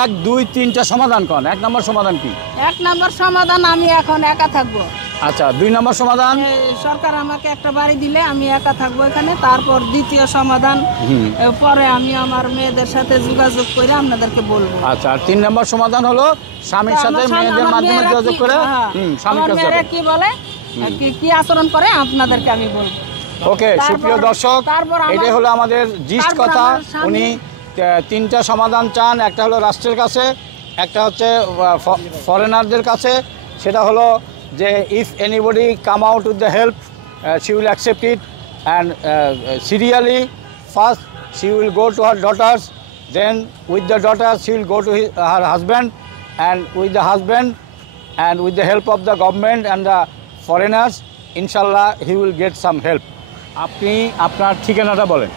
এক দুই তিনটা সমাধান করেন। 1 নম্বর সমাধান কি? 1 নম্বর সমাধান আমি এখন একা থাকবো। আচ্ছা, 2 নম্বর সমাধান? সরকার আমাকে একটা বাড়ি দিলে আমি একা থাকবো এখানে। তারপর দ্বিতীয় সমাধান পরে আমি আমার মেয়েদের সাথে যোগাযোগ করে আপনাদেরকে বলবো। আচ্ছা, আর 3 নম্বর সমাধান হলো স্বামীর সাথে মেয়েদের মাধ্যমে যোগাযোগ করে স্বামীর কাছে মেয়েরা কি বলে, কি আচরণ করে আপনাদেরকে আমি বলবো। ওকে, সুপ্রিয় দর্শক, এটাই হলো আমাদের জিস্ট কথা। উনি 3টা সমাধান চান। একটা হলো রাষ্ট্রের কাছে, একটা হচ্ছে ফরেনারদের কাছে। সেটা হলো যে if anybody come out with the help, she will accept it and serially first she will go to her daughters, then with the daughters she will go to her husband, and with the husband and with the help of the government and the foreigners, ইনশাল্লাহ he will get some help. আপনি আপনার ঠিকানাটা বলেন।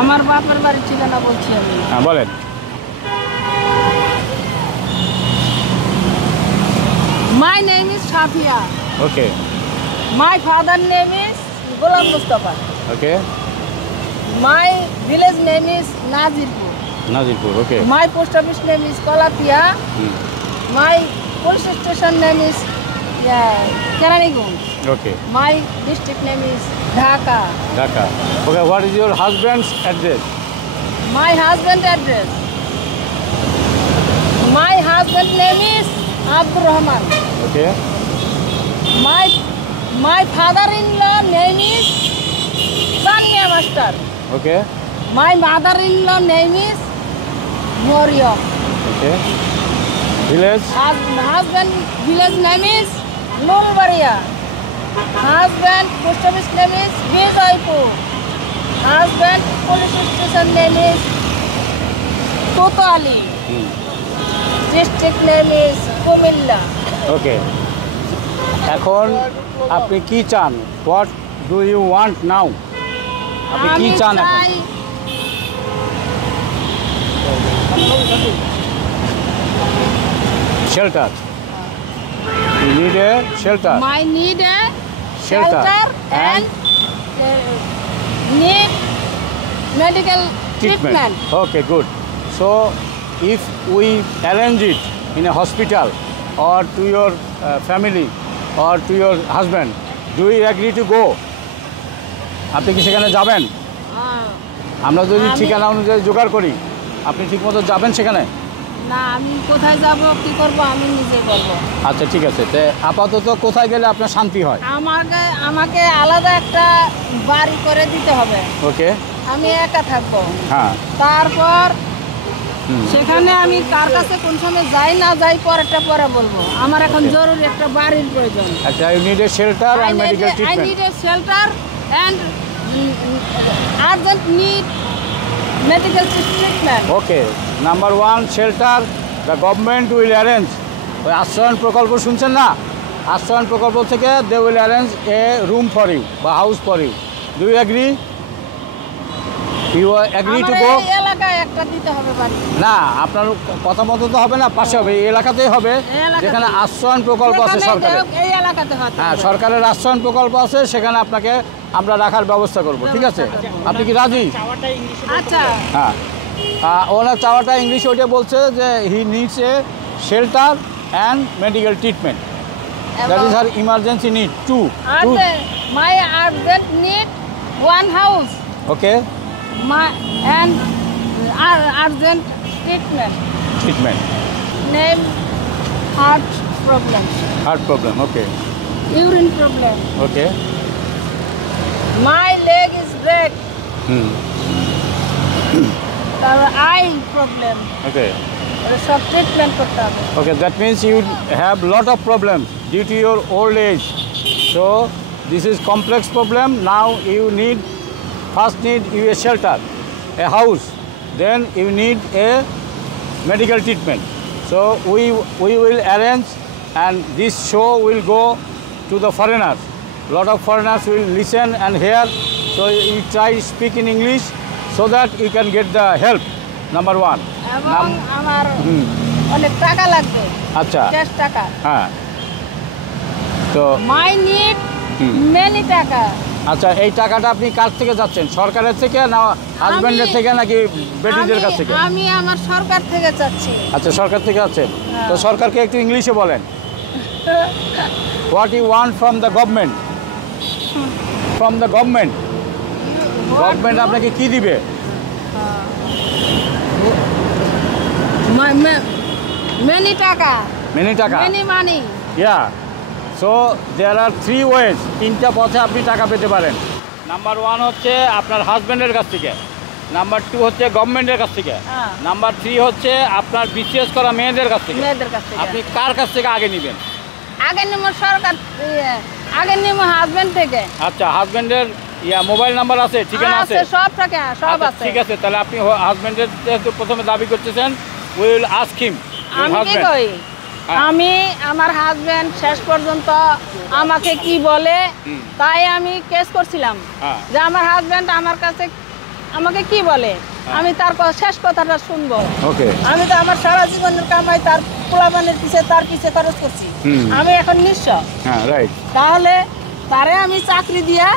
আমার বাপের বাড়ির ঠিকানা বলছি আমি। হ্যাঁ, বলেন। My name is Shafia. Okay. My father name is Ghulam Mustafa. Okay. My village name is Nazirpur. Nazirpur, okay. My post office name is Kolatia. My police station name is Keranigunj. Okay. My district name is Dhaka. Dhaka. Okay, what is your husband's address? My husband address. My husband name is Abdul Rahman. Okay. My father-in-law name is Sanya Master. Okay. My mother-in-law name is Moriam. Okay. Village? Husband village name is Lulbaria. Husband post office name is Vijaipur. Husband police station name is Totali. District name is Kumilla. Okay. এখন আপনি কি চান? What do you want now? আপনি কি চান এখন? Shelter. You need a shelter. I need a shelter and need medical treatment. Okay, good. So, if we arrange it in a hospital or to your family or to your husband, do you agree to go? আপনি কি সেখানে যাবেন? আমরা যদি ঠিকানা অনুযায়ী জোগাড় করি, আপনি ঠিকমতো যাবেন সেখানে? না, আমি কোথায় যাব, কি করব, আমি নিজে করব। আচ্ছা, ঠিক আছে। তো আপাতত কোথায় গেলে আপনার শান্তি হয়? আমাকে আলাদা একটা বাড়ি করে দিতে হবে। ওকে। আমি একা থাকবো। হ্যাঁ। তারপর সেখানে আমি কার কাছে কোন সময় যাই না যাই পরে বলবো। আমার এখন জরুরি একটা বাড়ির প্রয়োজন। আচ্ছা, you need a shelter and medical treatment. I need a shelter and urgent need medical treatment. Okay. Number 1, shelter. The government will arrange. ওই আশ্রয়ণ প্রকল্প শুনছেন না? আশ্রয়ণ প্রকল্প থেকে they will arrange a room for you বা house for you. Do you agree? You agree to go? এই এলাকায় একটা দিতে হবে বাড়ি। না, আপনার কথা মতো তো হবে না, পাশে হবে, এই এলাকাতেই হবে যেখানে আশ্রয়ণ প্রকল্প আছে সরকারের। এই এলাকাতে হবে। হ্যাঁ, সরকারের আশ্রয়ণ প্রকল্প আছে, সেখানে আপনাকে আমরা রাখার ব্যবস্থা করব। ঠিক আছে? আপনি কি রাজি? আচ্ছা। হ্যাঁ, ওনার চাওয়াটা ইংলিশে ওইটা বলছে যে হি needs a shelter and medical treatment. That is her emergency need to. My urgent need one house. Okay. And urgent treatment. Name heart problem. Heart problem, okay. Urine problem. Okay. My leg is break. Eye problem. Okay. সব treatment করতে হবে। Okay, that means you have lot of problems due to your old age. So this is complex problem. Now you need first need you a shelter, a house, then you need a medical treatment. So we will arrange, and this show will go to the foreigners. Lot of foreigners will listen and hear. So you try speak in English so that you can get the help. Number 1. এবং আমার অনেক টাকা লাগবে। আচ্ছা, cash টাকা। হ্যাঁ। তো মাই need many টাকা। আচ্ছা, এই টাকাটা আপনি কার থেকে যাচ্ছেন, সরকারের থেকে না হাজবেন্ডের থেকে নাকি বেটিদের কাছ থেকে? আমি আমার সরকার থেকে চাচ্ছি। আচ্ছা, সরকার থেকে যাচ্ছেন। তো সরকারকে একটু ইংলিশে বলেন, what you want from the government, from the government. Government আপনাকে কি দিবে? মেনি টাকা, মেনি টাকা, many money. Yeah, so there are 3 ways, 3টা পথে আপনি টাকা পেতে পারেন। নাম্বার 1 হচ্ছে আপনার হাজব্যান্ডের কাছ থেকে, নাম্বার 2 হচ্ছে গভর্নমেন্টের কাছ থেকে, নাম্বার 3 হচ্ছে আপনার বিসিএস করা মেয়েদের কাছ থেকে। আপনি কার কাছ থেকে আগে নেবেন? আগে নিব সরকার, আগে নিব হাজবেন্ড থেকে। আচ্ছা, হাজব্যান্ডের মোবাইল নাম্বার আছে, ঠিকানা আছে, সব টাকা সব আছে। ঠিক আছে, তাহলে আপনি হাজব্যান্ডের যেহেতু প্রথমে দাবি করতেছেন, উই উইল আস্ক হিম। আমি কি কই, আমি আমার হাজবেন্ড শেষ পর্যন্ত আমাকে কি বলে তাই আমি কেস করছিলাম যে আমার হাজবেন্ড আমার কাছে আমাকে কি বলে, আমি তার শেষ কথাটা শুনবো। ওকে, আমি তো আমার সারা জীবনের কামাই তার পোলাপানের পিছে তার পিছে খরচ করছি, আমি এখন নিঃস্ব। হ্যাঁ, রাইট। তাহলে তারে আমি চাকরি দিয়া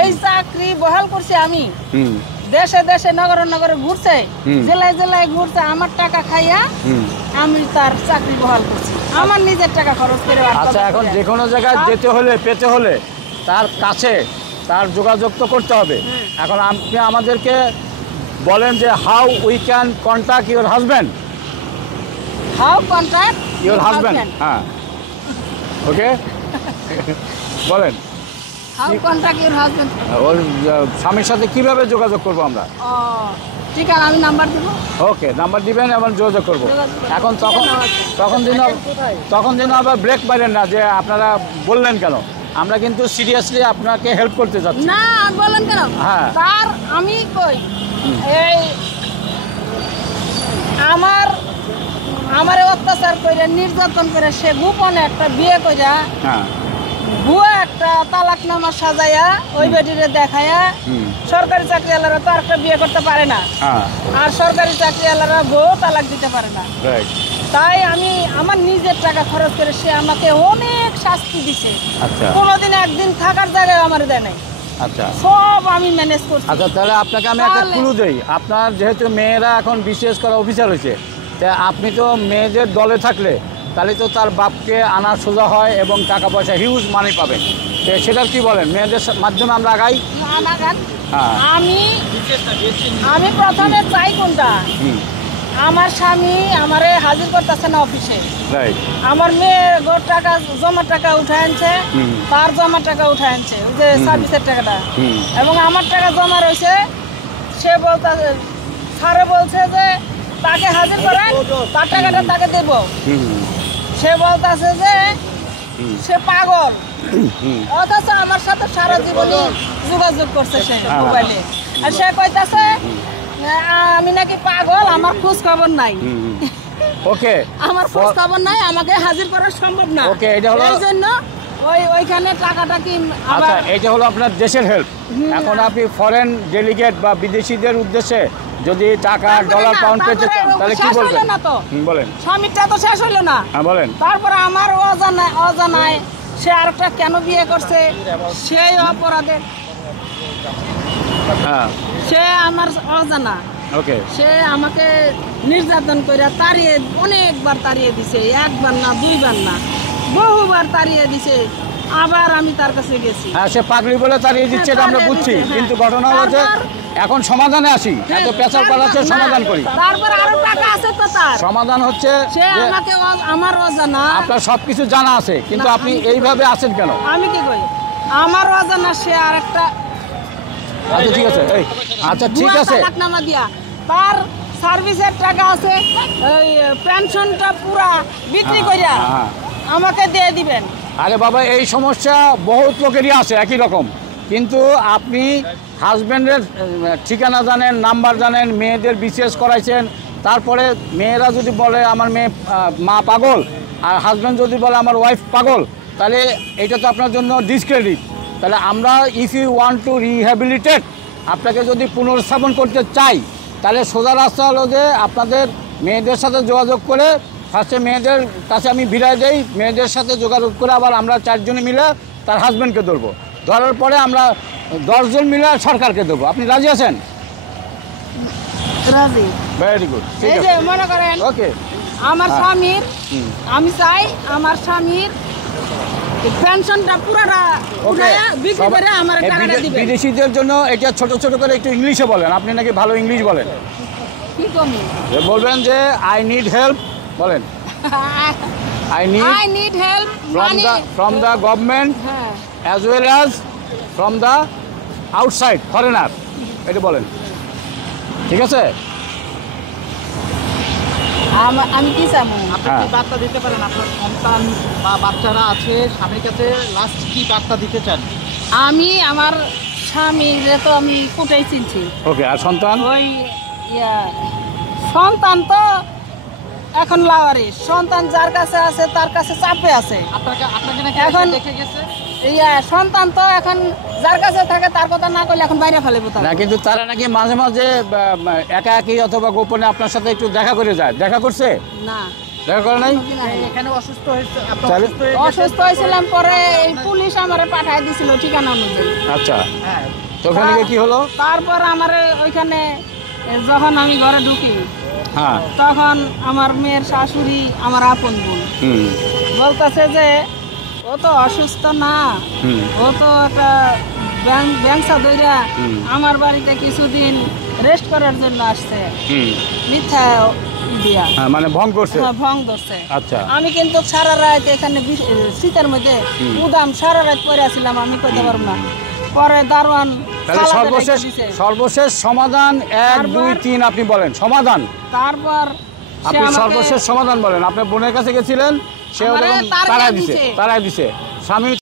এই চাকরি বহাল করছি, আমি দেশে দেশে নগরে নগরে ঘুরছে, জেলায় জেলায় ঘুরছে, আমার টাকা খাইয়া আমি তার চাকরি বহাল করছি, আমার নিজের টাকা খরচ করে। আচ্ছা, এখন যে কোনো জায়গায় যেতে হলে পেতে হলে তার কাছে তার যোগাযোগ তো করতে হবে। এখন আপনি আমাদেরকে বলেন যে how we can contact your husband. How contact your husband, হ্যাঁ, ওকে, বলেন হাউ কন্ট্যাক্ট ইউর হাজব্যান্ড। ওর স্বামীর সাথে কিভাবে যোগাযোগ করবো আমরা? ঠিক আছে, আমি নাম্বার দেব। ওকে, নাম্বার দিবেন এবং যোগাযোগ করবো। এখন তখন যেন আবার ব্রেক মারেন না যে আপনারা বললেন কেন, আমরা কিন্তু সিরিয়াসলি আপনাকে হেল্প করতে চাচ্ছি। না, বলেন কেন? হ্যাঁ, তার আমি কই এই আমারে অত্যাচার করে নির্যাতন করে সে গোপনে একটা বিয়ে কইরা, হ্যাঁ, ভুয়া একটা তালাকনামা সাজাইয়া ওই বেটিরে দেখাইয়া, সরকারি চাকরিওয়ালারা তো আরেকটা বিয়ে করতে পারে না, আর সরকারি চাকরিওয়ালারা বউ তালাক দিতে পারে না। তাই আমি আমার নিজের টাকা খরচ করে সে আমাকে অনেক শাস্তি দিছে। কোনোদিন একদিন থাকার জায়গায় আমার দেয় নাই। আচ্ছা, সব আমি ম্যানেজ করছি। আচ্ছা, তাহলে আপনাকে আমি একটা ক্লু দেই। আপনার যেহেতু মেয়েরা এখন বিশেষ করা অফিসার হয়েছে, তা আপনি তো মেয়েদের দলে থাকলে তাহলে তো তার বাপকে আনা সোজা হয় এবং টাকা পয়সা হিউজ মানি পাবেন। তো সেটার কি বলেন, মেয়েদের মাধ্যমে আমরা আগাই? আমি প্রথমে চাই কোনটা, আমার স্বামী আমারে হাজির করতেছে না অফিসে, আমার মেয়ে টাকা জমা টাকা উঠায় আনছে, তার জমা টাকা উঠায় আনছে, ওই যে সার্ভিসের টাকাটা, এবং আমার টাকা জমা রয়েছে। সে বলতে স্যারে বলছে যে তাকে হাজির করেন, তার টাকাটা তাকে দেব। সে বলতেছে যে সে পাগল, অথচ আমার সাথে সারা জীবনই যোগাযোগ করছে সে মোবাইলে, আর সে কইতাছে আমি নাকি পাগল, আমার খোঁজ খবর নাই। ওকে, আমার খোঁজ খবর নাই, আমাকে হাজির করা সম্ভব না। ওকে, এটা হলো এই জন্য ওইখানে টাকাটা কি। আচ্ছা, এটা হলো আপনার দেশের হেল্প। এখন আপনি ফরেন ডেলিগেট বা বিদেশিদের উদ্দেশ্যে যদি টাকা ডলার পাউন্ড পেতে চান তাহলে কি বলবেন? বলেন, স্বামীটা তো শেষ হইলো না। হ্যাঁ, বলেন। তারপরে আমার অজানায় সে আরেকটা কেন বিয়ে করছে, সেই অপরাধে সে আমার অজানা। ওকে, সে আমাকে নির্যাতন করে তাড়িয়ে, অনেকবার তাড়িয়ে দিছে, একবার না দুইবার না বহুবার তাড়িয়ে দিছে। আবার আমি তার কাছে গেছি। হ্যাঁ, সে পাগলি বলে তাড়িয়ে দিচ্ছে, এটা আমরা বুঝছি, কিন্তু ঘটনা হচ্ছে এখন সমাধানে আসি। এত পেঁচাল পালাচ্ছে, সমাধান করি। তারপর আরো টাকা আছে তো, তার সমাধান হচ্ছে সে আমাকে আমার অজানা। আপনার সবকিছু জানা আছে, কিন্তু আপনি এইভাবে আছেন কেন? আমি কি করি, আমার অজানা সে আরেকটা। আচ্ছা, ঠিক আছে, এই আচ্ছা, ঠিক আছে, তালাকনামা দিয়া তার সার্ভিসের টাকা আছে, ওই পেনশনটা পুরা বিক্রি করিয়া আমাকে দিয়ে দিবেন। আরে বাবা, এই সমস্যা বহুত লোকেরই আছে একই রকম, কিন্তু আপনি হাজব্যান্ডের ঠিকানা জানেন, নাম্বার জানেন, মেয়েদের বিশেষ করাইছেন, তারপরে মেয়েরা যদি বলে আমার মেয়ে মা পাগল, আর হাজব্যান্ড যদি বলে আমার ওয়াইফ পাগল, তাহলে এটা তো আপনার জন্য ডিসক্রেডিট। তাহলে আমরা if you want to rehabilitate, আপনাকে যদি পুনর্স্থাপন করতে চাই, তাহলে সোজা রাস্তা হলো যে আপনাদের মেয়েদের সাথে যোগাযোগ করে, ফার্স্টে মেয়েদের কাছে আমি বিদায় দেই, মেয়েদের সাথে যোগাযোগ করে আবার আমরা 4 জনে মিলে তার হাজব্যান্ডকে ধরবো। ধরার পরে আমরা 10 জন মিলে সরকারকে দেবো, আপনি রাজি আছেন? রাজি। ভেরি গুড, ঠিক এই আছে, যে মনে করেন ওকে। আমার স্বামীর, আমি চাই আমার স্বামীর পেনশনটা পুরাটা উঠায়া বিক্রি করে আমার টাকাটা দিবেন। বিদেশিদের জন্য এটা ছোট ছোট করে একটু ইংলিশে বলেন, আপনি নাকি ভালো ইংলিশ বলেন। কি কমি? বলবেন যে আই নিড হেল্প, বলেন I need help from the government হ্যাঁ as well as from the outside foreigner, এটা বলেন, ঠিক আছে? আমি কি চাবো? আপনি কি বার্তা দিতে পারেন আপনার সন্তান বা বাচ্চারা আছে স্বামীর কাছে, লাস্ট কি বার্তা দিতে চান? আমি আমার স্বামীরে তো আমি কোটাই চিনছি। ওকে, আর সন্তান? ওই সন্তান তো এখন লাওয়ারিস, সন্তান যার কাছে আছে তার কাছে চাপে আছে। আপনাকে নাকি এখন দেখে গেছে? সন্তান তো এখন যার কাছে থাকে তার কথা না করলে এখন বাইরে ফেলে না, কিন্তু তারা নাকি মাঝে মাঝে একা একই অথবা গোপনে আপনার সাথে একটু দেখা করে যায়, দেখা করছে? না, দেখা করে নাই? এখানে অসুস্থ হয়েছে, অসুস্থ হয়েছিলাম, পরে এই পুলিশ আমারে পাঠায় দিছিল ঠিকানা অনুযায়ী। আচ্ছা, হ্যাঁ, তো ওখানে গিয়ে কি হলো? তারপর আমারে ওইখানে যখন আমি ঘরে ঢুকি হ্যাঁ, তখন আমার মেয়ের শাশুড়ি আমার আপন বোন বলতেছে যে ও তো অসুস্থ না, ও তো একটা ব্যাংসা দইরা আমার বাড়িতে কিছুদিন রেস্ট করার জন্য আসছে, মিথ্যা দিয়া মানে ভং করছে। ভং ধরছে। আচ্ছা, আমি কিন্তু সারা রাত এখানে শীতের মধ্যে উদাম সারা রাত পরে আসছিলাম, আমি কইতে পারবো না। পরে দারোয়ান সর্বশেষ সমাধান 1 2 3 আপনি বলেন সমাধান। তারপর আপনি সর্বশেষ সমাধান বলেন। আপনার বোনের কাছে গেছিলেন, সে তারাই দিছে স্বামী